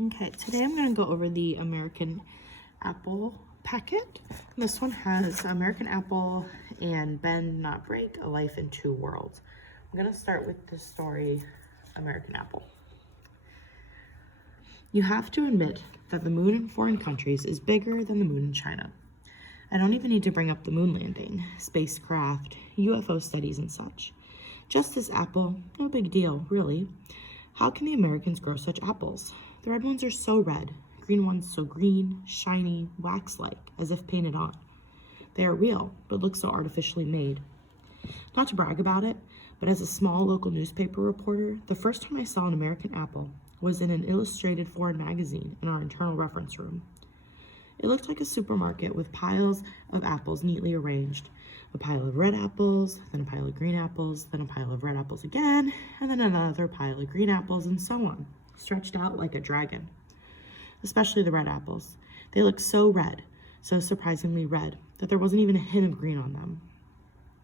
Okay, today I'm going to go over the American Apple packet. This one has American Apple and Bend Not Break, A Life in Two Worlds. I'm going to start with the story, American Apple. You have to admit that the moon in foreign countries is bigger than the moon in China. I don't even need to bring up the moon landing, spacecraft, UFO studies and such. Just this apple, no big deal, really. How can the Americans grow such apples? The red ones are so red, green ones so green, shiny, wax-like, as if painted on. They are real, but look so artificially made. Not to brag about it, but as a small local newspaper reporter, the first time I saw an American apple was in an illustrated foreign magazine in our internal reference room. It looked like a supermarket with piles of apples neatly arranged. A pile of red apples, then a pile of green apples, then a pile of red apples again, and then another pile of green apples, and so on, stretched out like a dragon. Especially the red apples. They looked so red, so surprisingly red, that there wasn't even a hint of green on them.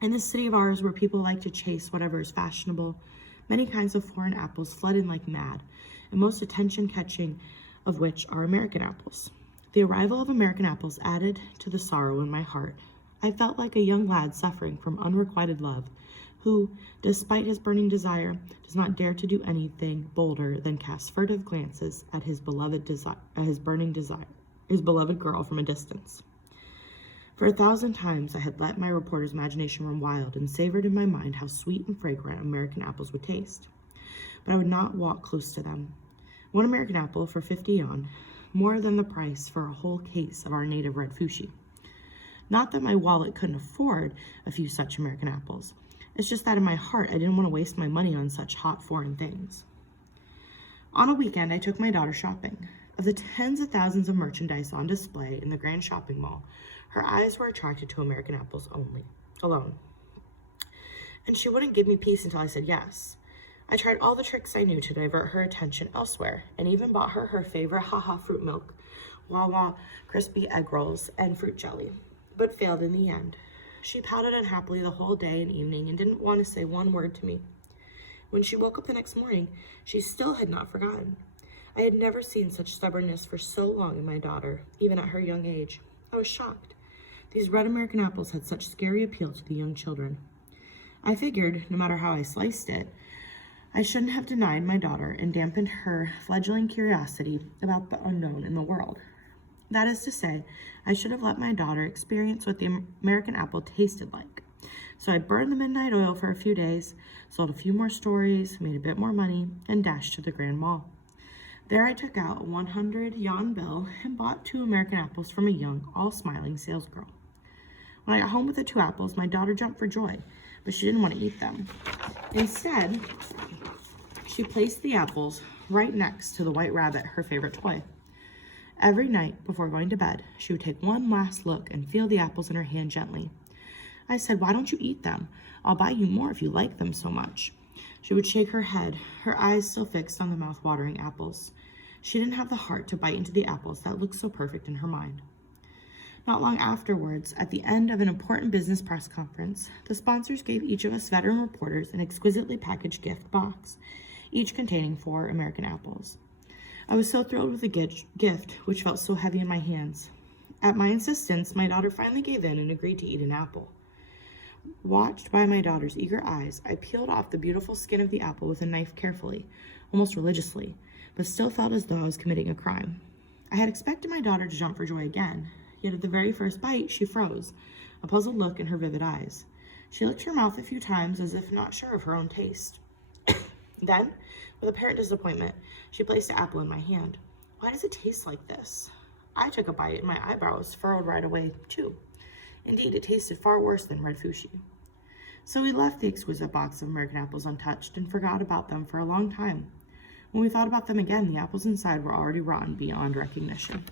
In this city of ours, where people like to chase whatever is fashionable, many kinds of foreign apples flood in like mad, and most attention-catching of which are American apples. The arrival of American apples added to the sorrow in my heart. I felt like a young lad suffering from unrequited love, who, despite his burning desire, does not dare to do anything bolder than cast furtive glances at his beloved girl from a distance. For 1,000 times I had let my reporter's imagination run wild and savored in my mind how sweet and fragrant American apples would taste. But I would not walk close to them. One American apple for 50 yuan, more than the price for a whole case of our native red fuchsia. Not that my wallet couldn't afford a few such American apples. It's just that in my heart, I didn't want to waste my money on such hot foreign things. On a weekend, I took my daughter shopping. Of the tens of thousands of merchandise on display in the grand shopping mall, her eyes were attracted to American apples alone. And she wouldn't give me peace until I said yes. I tried all the tricks I knew to divert her attention elsewhere, and even bought her her favorite Haha fruit milk, Wawa crispy egg rolls, and fruit jelly, but failed in the end. She pouted unhappily the whole day and evening and didn't want to say one word to me. When she woke up the next morning, she still had not forgotten. I had never seen such stubbornness for so long in my daughter, even at her young age. I was shocked. These red American apples had such scary appeal to the young children. I figured, no matter how I sliced it, I shouldn't have denied my daughter and dampened her fledgling curiosity about the unknown in the world. That is to say, I should have let my daughter experience what the American apple tasted like. So I burned the midnight oil for a few days, sold a few more stories, made a bit more money, and dashed to the Grand Mall. There I took out a 100 yuan bill and bought 2 American apples from a young, all-smiling salesgirl. When I got home with the 2 apples, my daughter jumped for joy, but she didn't want to eat them. Instead, she placed the apples right next to the white rabbit, her favorite toy. Every night before going to bed, she would take one last look and feel the apples in her hand gently. I said, "Why don't you eat them? I'll buy you more if you like them so much." She would shake her head, her eyes still fixed on the mouth-watering apples. She didn't have the heart to bite into the apples that looked so perfect in her mind. Not long afterwards, at the end of an important business press conference, the sponsors gave each of us veteran reporters an exquisitely packaged gift box, each containing 4 American apples. I was so thrilled with the gift, which felt so heavy in my hands. At my insistence, my daughter finally gave in and agreed to eat an apple. Watched by my daughter's eager eyes, I peeled off the beautiful skin of the apple with a knife carefully, almost religiously, but still felt as though I was committing a crime. I had expected my daughter to jump for joy again, yet at the very first bite, she froze, a puzzled look in her vivid eyes. She licked her mouth a few times as if not sure of her own taste. Then, with apparent disappointment, she placed the apple in my hand. "Why does it taste like this?" I took a bite and my eyebrows furrowed right away, too. Indeed, it tasted far worse than red fuchsia. So we left the exquisite box of American apples untouched and forgot about them for a long time. When we thought about them again, the apples inside were already rotten beyond recognition.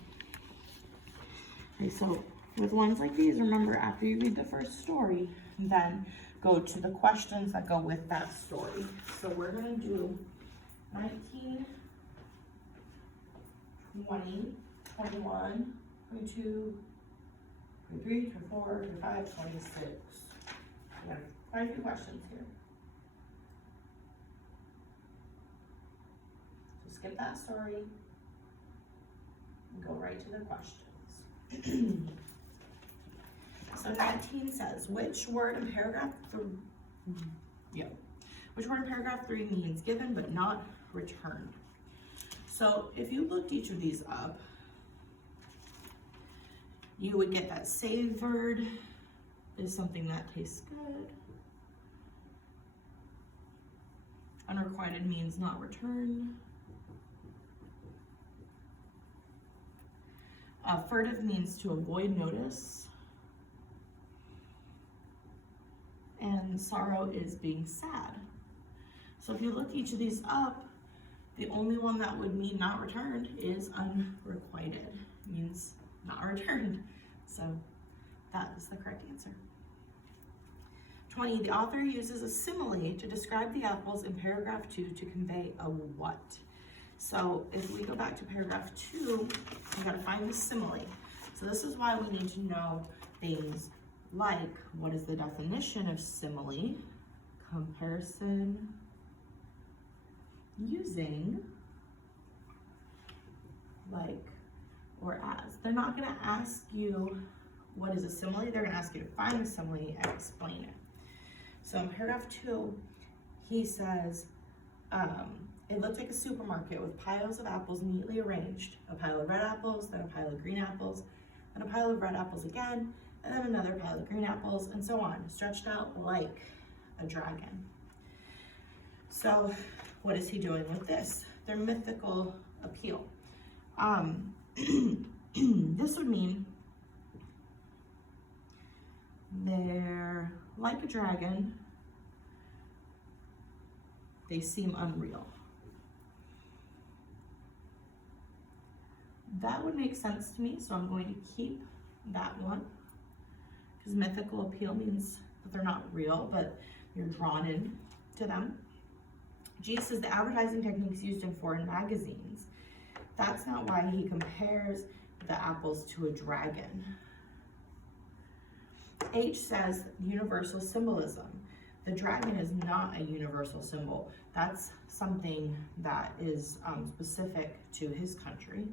Okay, so with ones like these, remember after you read the first story, then go to the questions that go with that story. So we're going to do 19, 20, 21, 22, 23, 24, 25, 26. We got quite a few questions here. So skip that story. and go right to the questions. So 19 says, which word in paragraph 3 means given but not returned? So if you looked each of these up, you would get that savored is something that tastes good. Unrequited means not returned. Furtive means to avoid notice. And sorrow is being sad. So if you look each of these up, the only one that would mean not returned is unrequited, means not returned. So that is the correct answer. 20, the author uses a simile to describe the apples in paragraph 2 to convey a what? So if we go back to paragraph 2, we gotta find the simile. So this is why we need to know things like, what is the definition of simile? Comparison using like or as. They're not gonna ask you what is a simile, they're gonna ask you to find the simile and explain it. So in paragraph 2, he says, it looked like a supermarket with piles of apples neatly arranged. A pile of red apples, then a pile of green apples, then a pile of red apples again, and then another pile of green apples, and so on, stretched out like a dragon. So what is he doing with this? Their mythical appeal. This would mean they're like a dragon, they seem unreal. That would make sense to me, so I'm going to keep that one, because mythical appeal means that they're not real, but you're drawn in to them. G says the advertising techniques used in foreign magazines. That's not why he compares the apples to a dragon. H says universal symbolism. The dragon is not a universal symbol. That's something that is specific to his country.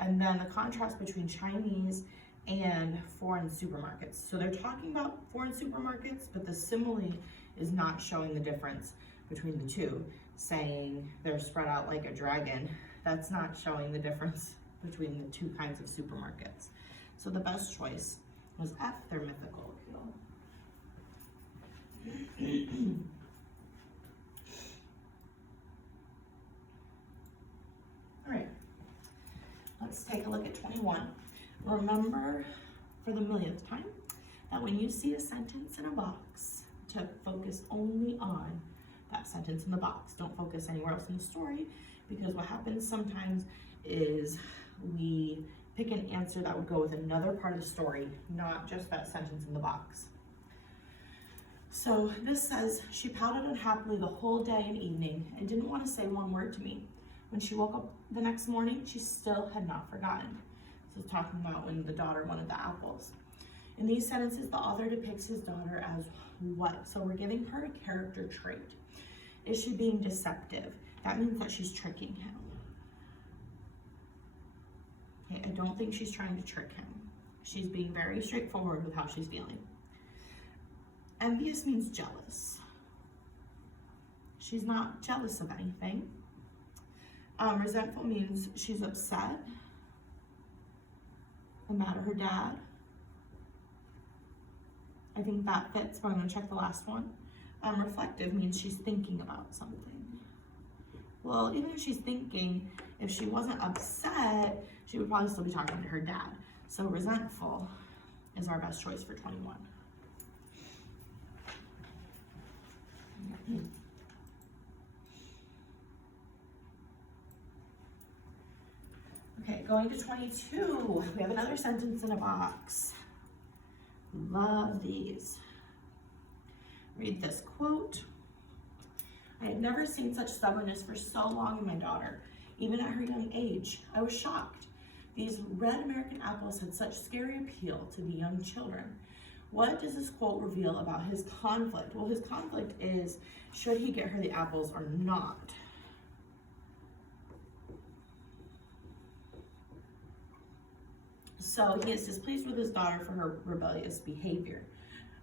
And then the contrast between Chinese and foreign supermarkets. So they're talking about foreign supermarkets, but the simile is not showing the difference between the two, saying they're spread out like a dragon. That's not showing the difference between the two kinds of supermarkets. So the best choice was F, their mythical appeal. All right, let's take a look at 21. Remember, for the millionth time, that when you see a sentence in a box, to focus only on that sentence in the box. Don't focus anywhere else in the story, because what happens sometimes is we pick an answer that would go with another part of the story, not just that sentence in the box. So this says, she pouted unhappily the whole day and evening and didn't want to say one word to me. When she woke up the next morning, she still had not forgotten. This is talking about when the daughter wanted the apples. In these sentences, the author depicts his daughter as what? So we're giving her a character trait. Is she being deceptive? That means that she's tricking him. Okay, I don't think she's trying to trick him. She's being very straightforward with how she's feeling. Envious means jealous. She's not jealous of anything. Resentful means she's upset and mad at her dad. I think that fits, but I'm gonna check the last one. Reflective means she's thinking about something. Well, even if she's thinking, if she wasn't upset, she would probably still be talking to her dad. So resentful is our best choice for 21. Okay, going to 22. We have another sentence in a box. Love these. Read this quote. I had never seen such stubbornness for so long in my daughter, even at her young age. I was shocked. These red American apples had such scary appeal to the young children. What does this quote reveal about his conflict? Well, his conflict is, should he get her the apples or not? So he is displeased with his daughter for her rebellious behavior.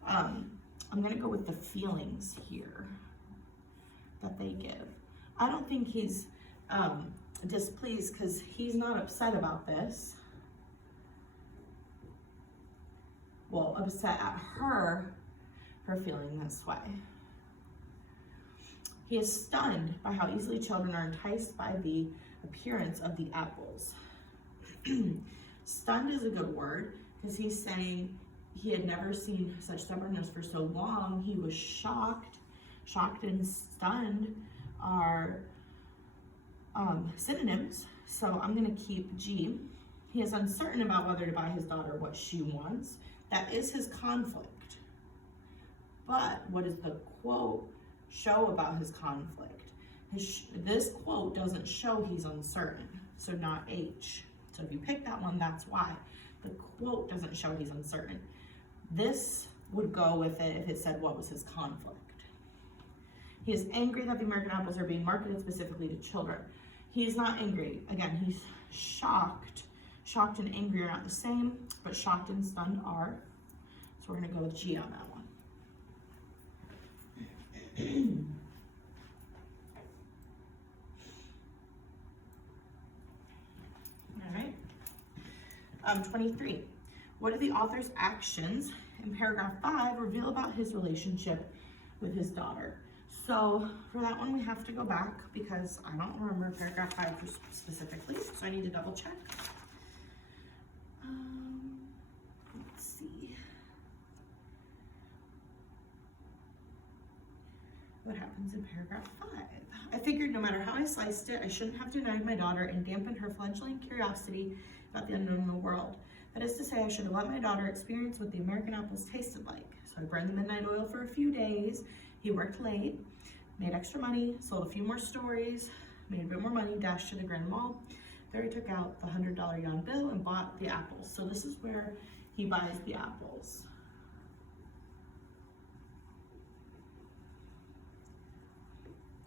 I'm gonna go with the feelings here that they give. I don't think he's displeased because he's not upset about this. Well, upset at her for feeling this way. He is stunned by how easily children are enticed by the appearance of the apples. Stunned is a good word because he's saying he had never seen such stubbornness for so long. He was shocked. Shocked and stunned are synonyms, so I'm going to keep G. He is uncertain about whether to buy his daughter what she wants. That is his conflict. But what does the quote show about his conflict? This quote doesn't show he's uncertain, so not H. So if you pick that one, that's why. The quote doesn't show he's uncertain. This would go with it if it said what was his conflict. He is angry that the American apples are being marketed specifically to children. He's not angry. Again, he's shocked. Shocked and angry are not the same, but shocked and stunned are. So we're gonna go with G on that one. All right. 23. What do the author's actions in paragraph 5 reveal about his relationship with his daughter? So for that one, we have to go back because I don't remember paragraph 5 specifically, so I need to double check. Let's see. What happens in paragraph 5? I figured no matter how I sliced it, I shouldn't have denied my daughter and dampened her fledgling curiosity about the unknown in the world. That is to say, I should have let my daughter experience what the American apples tasted like. So I burned the midnight oil for a few days. He worked late, made extra money, sold a few more stories, made a bit more money, dashed to the Grand Mall. There he took out the $100 yuan bill and bought the apples. So this is where he buys the apples.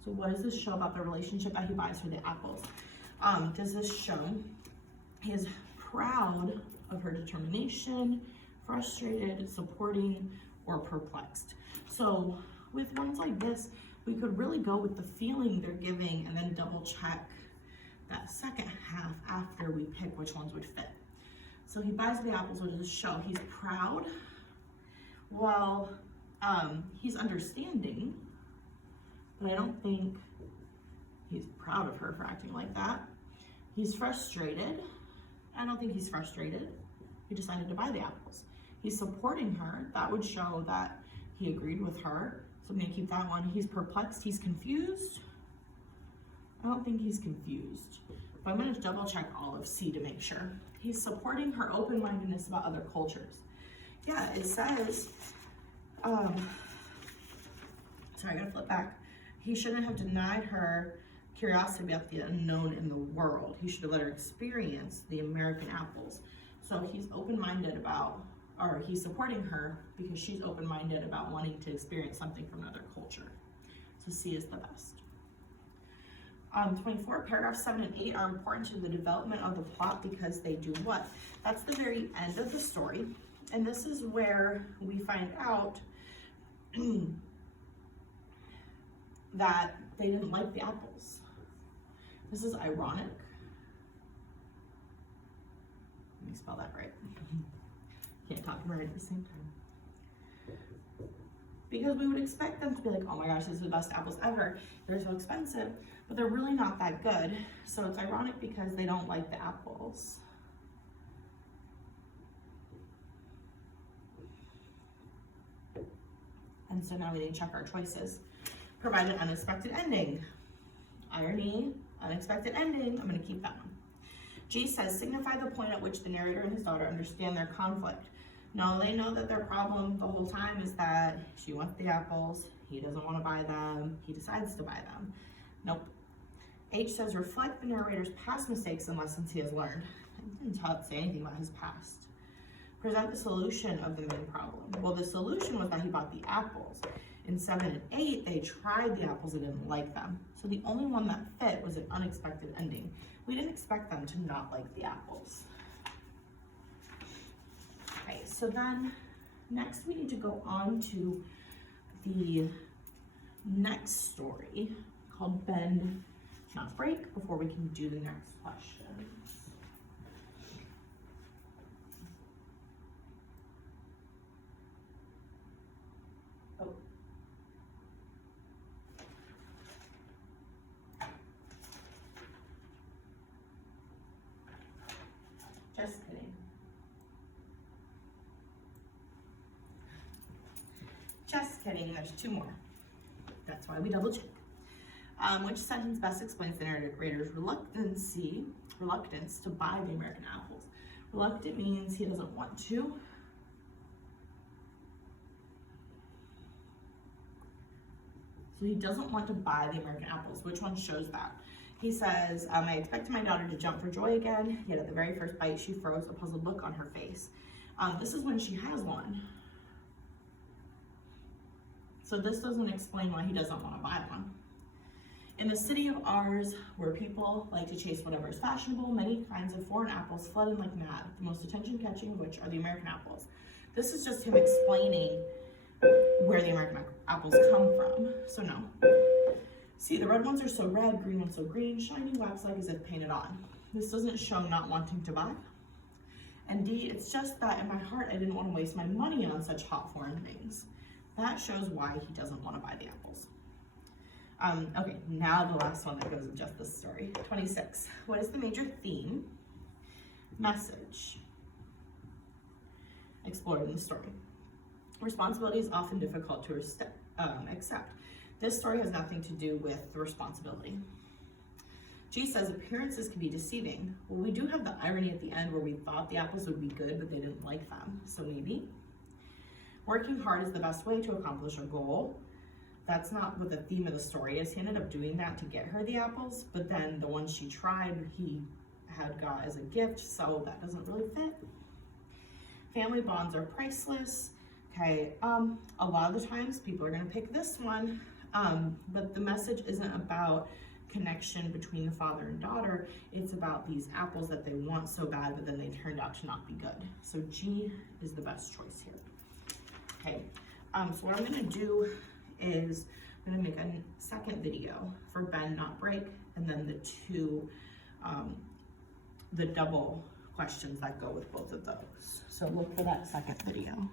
So what does this show about the relationship that he buys for the apples? Does this show he is proud of her determination, frustrated, supporting, or perplexed? So with ones like this, we could really go with the feeling they're giving and then double check that second half after we pick which ones would fit. So he buys the apples. What does this show? He's proud. Well, he's understanding, but I don't think he's proud of her for acting like that. He's frustrated. I don't think he's frustrated. He decided to buy the apples. He's supporting her. That would show that he agreed with her. So I'm gonna keep that one. He's perplexed. He's confused. I don't think he's confused, but I'm gonna double check all of C to make sure. He's supporting her open-mindedness about other cultures. Yeah, it says, sorry, I gotta flip back. He shouldn't have denied her curiosity about the unknown in the world. He should have let her experience the American apples. So he's open-minded about, or he's supporting her because she's open-minded about wanting to experience something from another culture. So C is the best. 24, paragraphs 7 and 8 are important to the development of the plot because they do what? That's the very end of the story. And this is where we find out that they didn't like the apples. This is ironic. Let me spell that right. Can't talk and write at the same time. Because we would expect them to be like, oh my gosh, these are the best apples ever. They're so expensive, but they're really not that good. So it's ironic because they don't like the apples. And so now we need to check our choices. Provide an unexpected ending. Irony, unexpected ending, I'm gonna keep that one. G says, signify the point at which the narrator and his daughter understand their conflict. No, they know that their problem the whole time is that she wants the apples, he doesn't want to buy them, he decides to buy them. Nope. H says, reflect the narrator's past mistakes and lessons he has learned. It didn't say anything about his past. Present the solution of the main problem. Well, the solution was that he bought the apples. In 7 and 8, they tried the apples and didn't like them. So the only one that fit was an unexpected ending. We didn't expect them to not like the apples. Okay, so then next we need to go on to the next story called Bend Not Break before we can do the next questions. Oh. Just kidding. Just kidding, there's two more. That's why we double check. Which sentence best explains the narrator's reluctance to buy the American apples? Reluctant means he doesn't want to. So he doesn't want to buy the American apples. Which one shows that? He says, I expected my daughter to jump for joy again, yet at the very first bite, she froze, a puzzled look on her face. This is when she has one. So this doesn't explain why he doesn't want to buy one. In the city of ours, where people like to chase whatever is fashionable, many kinds of foreign apples flood in like mad, the most attention-catching of which are the American apples. This is just him explaining where the American apples come from. So no. See, the red ones are so red, green ones so green, shiny, wax-like as if painted on. This doesn't show not wanting to buy. And D, it's just that in my heart, I didn't want to waste my money on such hot foreign things. That shows why he doesn't want to buy the apples. Okay, now the last one that goes with just this story. 26. What is the major theme, message explored in the story? Responsibility is often difficult to accept. This story has nothing to do with the responsibility. G says appearances can be deceiving. Well, we do have the irony at the end where we thought the apples would be good, but they didn't like them. So maybe. Working hard is the best way to accomplish a goal. That's not what the theme of the story is. He ended up doing that to get her the apples, but then the ones she tried, he had got as a gift, so that doesn't really fit. Family bonds are priceless. Okay, a lot of the times people are gonna pick this one, but the message isn't about connection between the father and daughter. It's about these apples that they want so bad, but then they turned out to not be good. So G is the best choice here. Okay, so what I'm gonna do is I'm gonna make a second video for Bend Not Break, and then the double questions that go with both of those. So look for that second video.